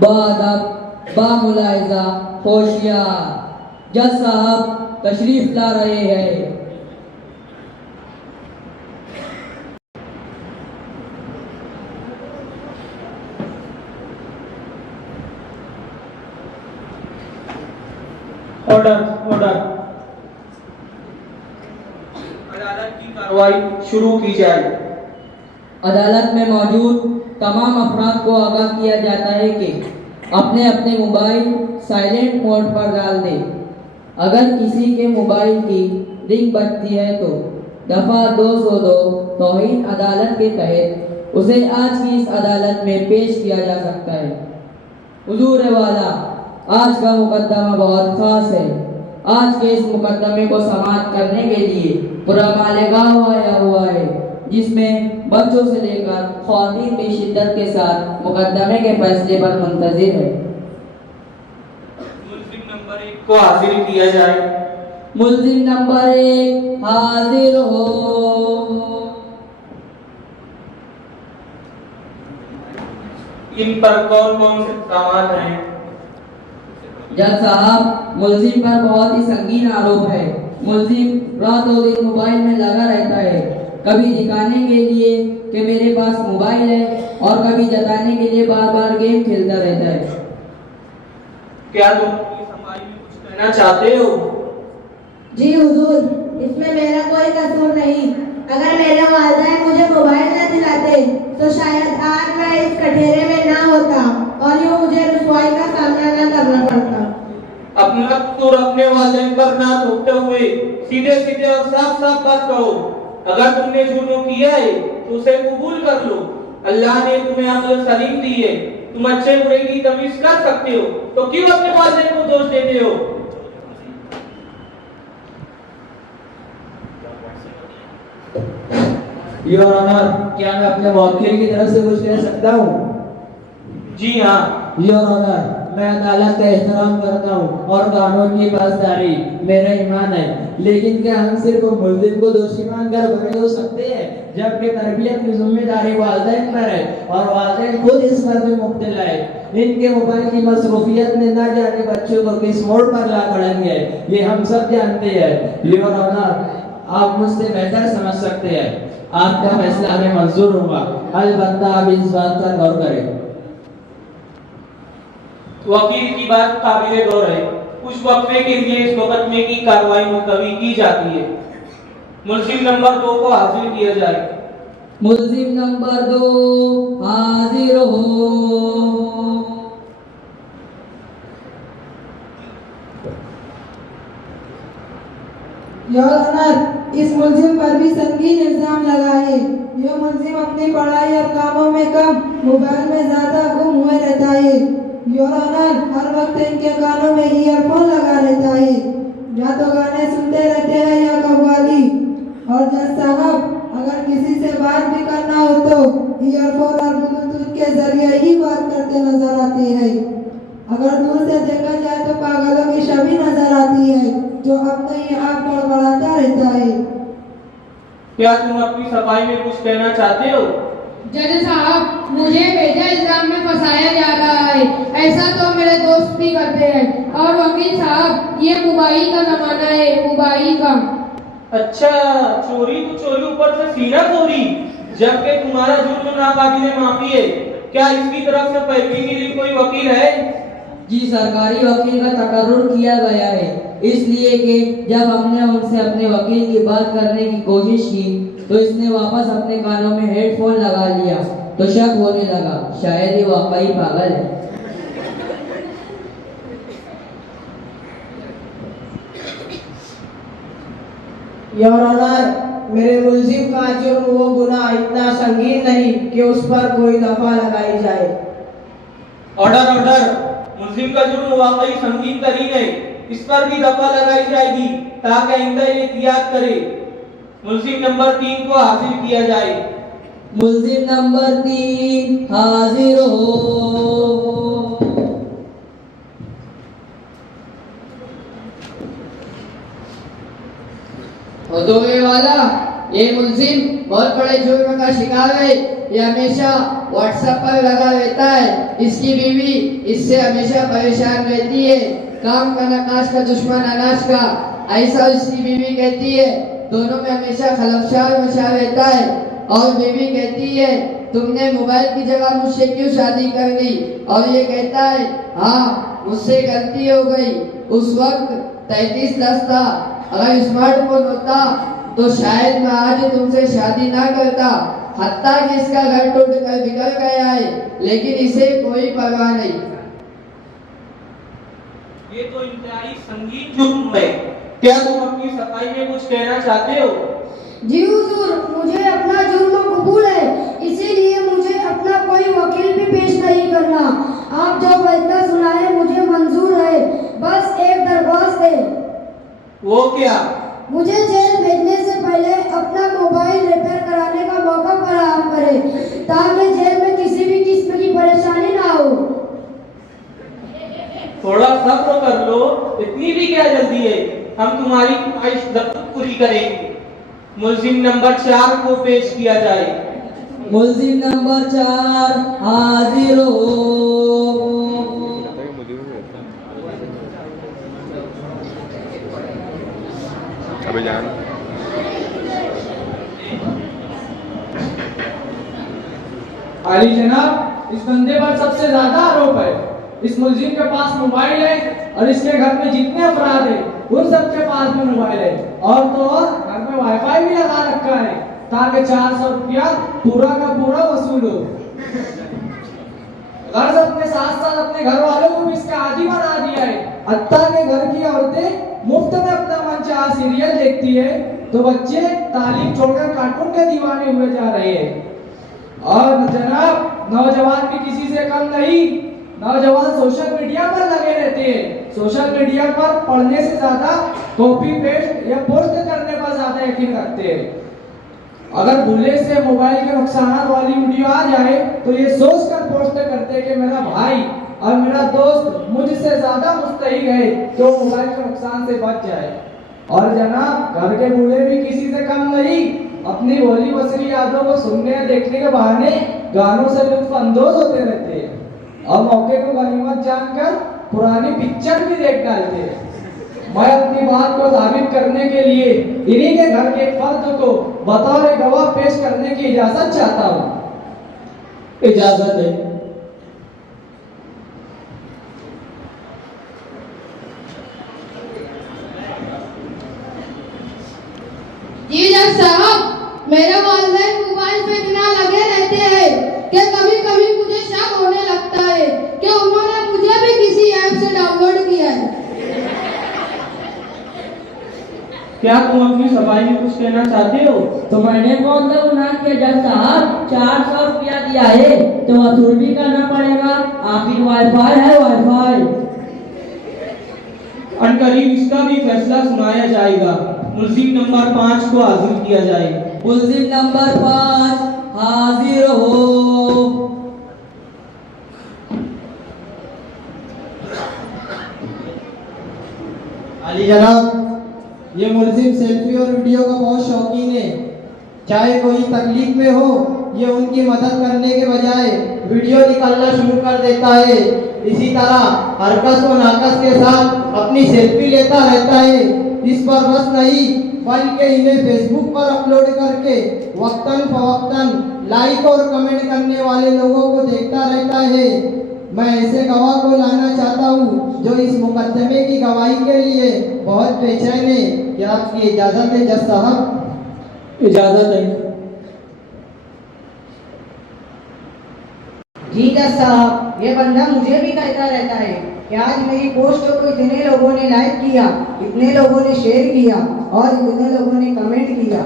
बाअदब बामुलाहिजा होशियार। जज साहब तशरीफ ला रहे हैं। Order order. अदालत की कार्रवाई शुरू की जाए। अदालत में मौजूद तमाम अफराद को आगाह किया जाता है कि अपने अपने मोबाइल साइलेंट मोड पर डाल दें। अगर किसी के मोबाइल की रिंग बजती है तो दफा 202 तौहीन अदालत के तहत उसे आज की इस अदालत में पेश किया जा सकता है। हुजूर वाला, आज का मुकदमा बहुत खास है। आज के इस मुकदमे को समाअत करने के लिए पूरा मालेगांव आया हुआ है, जिसमें बच्चों से लेकर ख्वातीन भी शिद्दत के साथ मुकदमे के फैसले पर मुंतजिर है। मुल्जिम नंबर 1 को हाजिर किया जाए। मुल्जिम नंबर 1 हाजिर हो। इन पर कौन कौन से सवाल हैं? जज साहब, मुल्जिम पर बहुत ही संगीन आरोप है। मुल्जिम रातों दिन मोबाइल में लगा रहता है, कभी दिखाने के लिए कि मेरे पास मोबाइल है और कभी जताने के लिए बार बार गेम खेलता रहता है। क्या तुम अपनी सफाई में कुछ कहना चाहते हो? जी हुजूर, इसमें मेरा कोई कसूर नहीं। अगर मेरे वालिदैन मुझे मोबाइल न दिलाते तो शायद आज मैं इस कठेरे में ना होता और यूं मुझे रुसवाई का सामना न करना पड़ता। अपना कसूर अपने वालिदैन पर ना थोपते हुए सीधे सीधे और साफ साफ बात कहो। अगर तुमने जुर्म किया है तो उसे कबूल कर लो। अल्लाह ने तुम्हें अक्ल सलीम दी है, तुम अच्छे बुरे की तमीज कर सकते हो, तो क्यों अपने वालिदैन को दोष देते हो? योर ऑनर, क्या मैं अपने वकील की तरफ से कुछ कह सकता हूँ? जी हाँ। योर ऑनर, मैं अदालत का एहतराम करता हूँ और कानून की पासदारी मेरा ईमान है, लेकिन क्या हम सिर्फ मुल्जिम को दोषी मानकर बरी हो सकते हैं, जबकि तरबियत की जिम्मेदारी वालिदैन पर है और वालिदैन खुद इस पर भी मुब्तला है। इनके मोबाइल की मसरूफियत ने ना जाने बच्चों को किस मोड़ पर ला खड़ेंगे है, ये हम सब जानते हैं। योर ऑनर, आप मुझसे बेहतर समझ सकते हैं। आपका फैसला हमें मंजूर होगा, अलबत्ता आप इस बात पर गौर करें। वकील की बात काबिले गौर है। कुछ वक्फे के लिए इस मुकदमे की कार्रवाई मुलतवी की जाती है। मुल्जिम नंबर 2 को हाजिर किया जाए। मुल्जिम नंबर 2 हाजिर हो। योर ऑनर, इस मुल्जिम पर भी संगीन इल्जाम लगा है। यह मुल्जिम अपनी पढ़ाई और कामों में कम, मोबाइल में ज्यादा गुम हुए रहता है। योर ऑनर, हर वक्त इनके कानों में ईयरफोन लगा रहता है, या तो गाने सुनते रहते हैं या कव्वाली। और जज साहब, अगर किसी से बात भी करना हो तो ईयरफोन और ब्लूटूथ के जरिए ही बात करते नजर आते हैं। अगर दूर से देखा जाए तो पागलों की छवि नजर आती है, जो अपने ही आप बड़बड़ाता रहता है। क्या तुम अपनी सफाई में कुछ कहना चाहते हो? जज साहब, मुझे बेजा इल्जाम में फंसाया जा रहा है। ऐसा तो मेरे दोस्त भी करते हैं। और वकील साहब, ये मोबाइल का जमाना है, मोबाइल का। अच्छा, चोरी तो चोरी, ऊपर से सीना चोरी, जबकि तुम्हारा जुर्म नाकाबिले माफी है। क्या इसकी तरफ से पैरवी के लिए कोई वकील है? जी, सरकारी वकील का तकर्रुर किया गया है, इसलिए कि जब हमने उनसे अपने वकील की बात करने की कोशिश की तो इसने वापस अपने कानों में हेडफोन लगा लिया, तो शक होने लगा शायद ये वाकई पागल है। योर ऑनर, मेरे मुल्जिम का जुर्म वो गुनाह इतना संगीन नहीं कि उस पर कोई दफा लगाई जाए। Order order. मुल्जिम का जुर्म वाकई संगीन तरीन है, इस पर भी दफा लगाई जाएगी ताकि आइंदा ये एहतियात करे। मुल्जिम नंबर 3 को हाजिर किया जाए। मुल्जिम नंबर 3 हाजिर हो। हुजूर वाला, ये मुल्जिम बहुत बड़े जुर्म का शिकार है। ये हमेशा व्हाट्सएप पर लगा रहता है। इसकी बीवी इससे हमेशा परेशान रहती है। काम का नकाश का दुश्मन अनाज का, ऐसा इसकी बीवी कहती है। दोनों में हमेशा खलफशार मचा रहता है। और बीवी कहती है तुमने मोबाइल की जगह मुझसे क्यों शादी कर ली? और ये कहता है हाँ मुझसे गलती हो गई। उस वक्त 33 लाख था। अगर स्मार्टफोन होता तो शायद मैं आज तुमसे शादी ना करता। हत्ता कि इसका घर टूट कर बिगड़ गया है, लेकिन इसे कोई परवाह नहीं। ये तो इंतहाई संगीन जुर्म है। क्या तुम अपनी सफाई में कुछ कहना चाहते हो? जी हुजूर, मुझे अपना जुर्म कबूल है, इसीलिए मुझे अपना कोई वकील भी पेश नहीं करना। आप जो फैसला सुनाए मुझे मंजूर है। बस एक दरख्वास्त है। वो क्या? मुझे जेल भेजने से पहले अपना मोबाइल रिपेयर कराने का मौका फराहम करें, ताकि जेल में किसी भी किस्म की परेशानी ना हो। थोड़ा सब्र कर लो, इतनी भी क्या जल्दी है? हम तुम्हारी ख्वाहिश जरूर पूरी करेंगे। मुल्जिम नंबर 4 को पेश किया जाए। मुल्जिम नंबर 4 हाजिर हो। अबे जान अली जनाब, इस बंदे पर सबसे ज्यादा आरोप है। इस मुल्जिम के पास मोबाइल है और इसके घर में जितने अफराद हैं उन सबके पास भी मोबाइल है। और तो और घर में वाईफाई भी लगा रखा है, ताकि 400 रुपया पूरा का पूरा वसूल हो। गर्ज अपने साथ साथ अपने घर वालों को भी इसका आदी बना दिया है। हत्ता के घर की औरतें मुफ्त में अपना मनचाहा सीरियल देखती है, तो बच्चे तालीम छोड़कर कार्टून के दीवाने हुए जा रहे हैं। और जनाब, नौजवान भी किसी से कम नहीं। नौजवान सोशल मीडिया पर लगे रहते हैं। सोशल मीडिया पर पढ़ने से ज्यादा कॉपी पेस्ट या पोस्ट करने पर ज्यादा यकीन रखते हैं। अगर भूले से मोबाइल के नुकसान वाली वीडियो आ जाए तो ये सोचकर पोस्ट करते हैं कि मेरा भाई और मेरा दोस्त मुझसे ज्यादा मुस्तहिक है तो मोबाइल के नुकसान से बच जाए। और जनाब, घर के बूढ़े भी किसी से कम नहीं। अपनी भोली बसरी यादों को सुनने या देखने के बहाने गानों से लुत्फ अंदोज होते रहते हैं और मौके को गनीमत जानकर पुरानी पिक्चर भी देख डालते हैं। मैं अपनी बात को साबित करने के लिए इन्हीं के घर के फर्द को बतौर गवाह पेश करने की इजाजत चाहता हूँ। इजाजत है। जी जज साहब, मेरे वालिदैन मोबाइल पे बिना लगे रहते हैं कि कभी कभी मुझे शक होने लगता है कि उन्होंने मुझे भी किसी ऐप से डाउनलोड किया है। क्या तुम अपनी सफाई में कुछ कहना चाहते हो? तो मैंने कौन सा गुनाह किया जज साहब? 400 रुपया दिया है तो वसूल भी करना पड़ेगा। आखिर वाईफाई है वाईफाई। अनकरीब इसका भी फैसला सुनाया जाएगा। मुल्जिम नंबर 5 को हाजिर किया जाए। मुल्जिम नंबर 5 हाजिर हो। अली जनाब, ये मुल्जिम सेल्फी और वीडियो का बहुत शौकीन है। चाहे कोई तकलीफ में हो, ये उनकी मदद करने के बजाय वीडियो निकालना शुरू कर देता है। इसी तरह हरकस व नाकस के साथ अपनी सेल्फी लेता रहता है। इस पर बस नहीं, बल्कि इन्हें फेसबुक पर अपलोड करके वक्तन फवक्तन लाइक और कमेंट करने वाले लोगों को देखता रहता है। मैं ऐसे गवाह को लाना चाहता हूँ जो इस मुकदमे की गवाही के लिए बहुत बेचैन है। क्या आपकी इजाजत है जज साहब? इजाजत है। जी जज साहब, ये बंदा मुझे भी कहता रहता है कि आज मेरी पोस्ट को इतने लोगों ने लाइक किया, इतने लोगों ने शेयर किया और इतने लोगों ने कमेंट किया।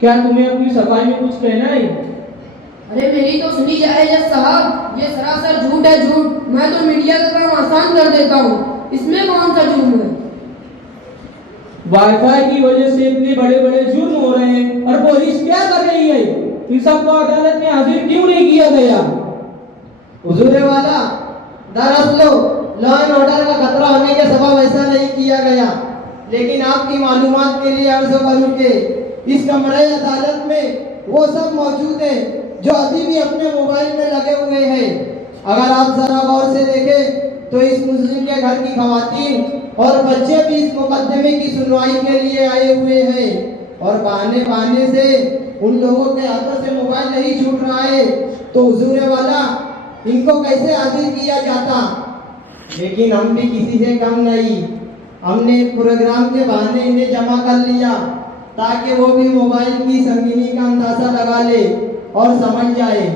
क्या तुम्हें अपनी सफाई में कुछ कहना है? अरे मेरी तो सुनी जाए जज साहब, ये सरासर झूठ है झूठ। मैं तो मीडिया का काम आसान कर देता हूँ, इसमें कौन सा जुर्म है? वाईफाई की वजह से इतने बड़े बड़े जुर्म हो रहे हैं और पुलिस क्या कर रही है? इन सबको अदालत में हाजिर क्यों नहीं किया गया? हुजूर वाला, दरअसल लॉ एंड ऑर्डर का खतरा होने के सबब ऐसा नहीं किया गया। लेकिन आपकी मालूमात के लिए अर्ज करूं कि इस कमरे अदालत में वो सब मौजूद है जो अभी भी अपने मोबाइल में लगे हुए हैं। अगर आप जरा गौर से देखें तो इस मुस्लिम के घर की खवातीन और बच्चे भी इस मुकदमे की सुनवाई के लिए आए हुए हैं और बहाने बहाने से उन लोगों के हाथों से मोबाइल नहीं छूट रहा है, तो हुजूर वाला इनको कैसे हाजिर किया जाता। लेकिन हम भी किसी से कम नहीं, हमने प्रोग्राम के बहाने इन्हें जमा कर लिया ताकि वो भी मोबाइल की संगीनी का अंदाजा लगा ले और समझ जाए।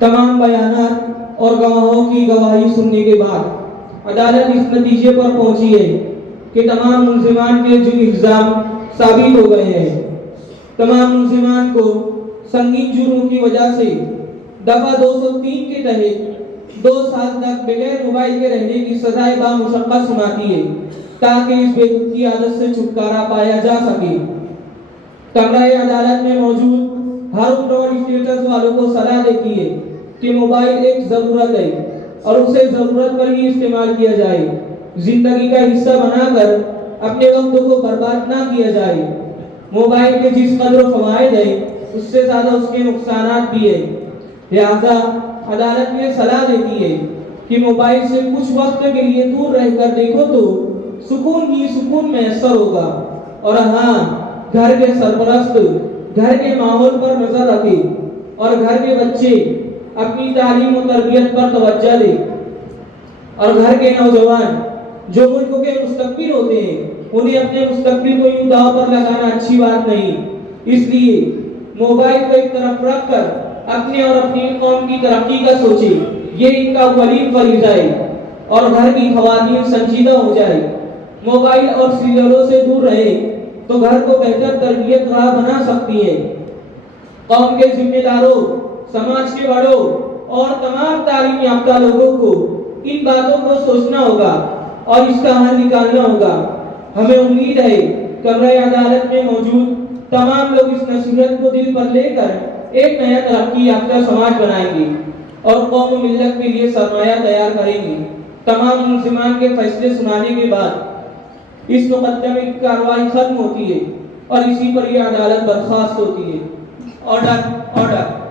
तमाम बयानात और गवाहों की गवाही सुनने के बाद अदालत इस नतीजे पर पहुंची है कि तमाम मुल्जिमान के जो इल्जाम साबित हो गए हैं। तमाम मुल्जिमान को संगीन जुर्मों की वजह से दफा 203 के तहत 2 साल तक बगैर मोबाइल के रहने की सजाए बामुशक्कत सुनाती है ताकि इस बेवकूफ की आदत से छुटकारा पाया जा सके। कमरा अदालत में मौजूद हर उम्र और स्टेटस वालों को सलाह देती है कि मोबाइल एक जरूरत है और उसे जरूरत पर ही इस्तेमाल किया जाए। जिंदगी का हिस्सा बनाकर अपने वक्त को बर्बाद ना किया जाए। मोबाइल के जिस कदर फवायद है उससे ज्यादा उसके नुकसानात भी है। लिहाजा अदालत में सलाह देती है कि मोबाइल से कुछ वक्त के लिए दूर रहकर देखो तो सुकून ही सुकून मैसर होगा। और हाँ, घर के सरपरस्त घर के माहौल पर नजर रखे और घर के बच्चे अपनी तालीम और तरबियत पर तवज्जो दे और घर के नौजवान जो मुल्क के मुस्तकबिल होते हैं उन्हें अपने मुस्तकबिल को यूं दांव पर लगाना अच्छी बात नहीं। इसलिए मोबाइल को एक तरफ रखकर अपने और अपनी कौम की तरक्की का सोचे, ये इनका अव्वलीन फरीज़ा है और घर की खवातीन संजीदा हो जाए। मोबाइल और सीरियलों से दूर रहे तो घर को बेहतर तरबियत गाह बना सकती है। कौम के जिम्मेदारों, समाज के बड़ों और तमाम तालीम याफ्ता लोगों को इन बातों को सोचना होगा और इसका हल निकालना होगा। हमें उम्मीद है कमरा अदालत में मौजूद तमाम लोग इस नसीहत को दिल पर लेकर एक नया तरक्की याफ्ता समाज बनाएंगे और कौम और मिल्लत के लिए सरमाया तैयार करेंगे। तमाम मुल्जिमान के फैसले सुनाने के बाद इस मुकदमे की कार्रवाई खत्म होती है और इसी पर यह अदालत बर्खास्त होती है। Order order.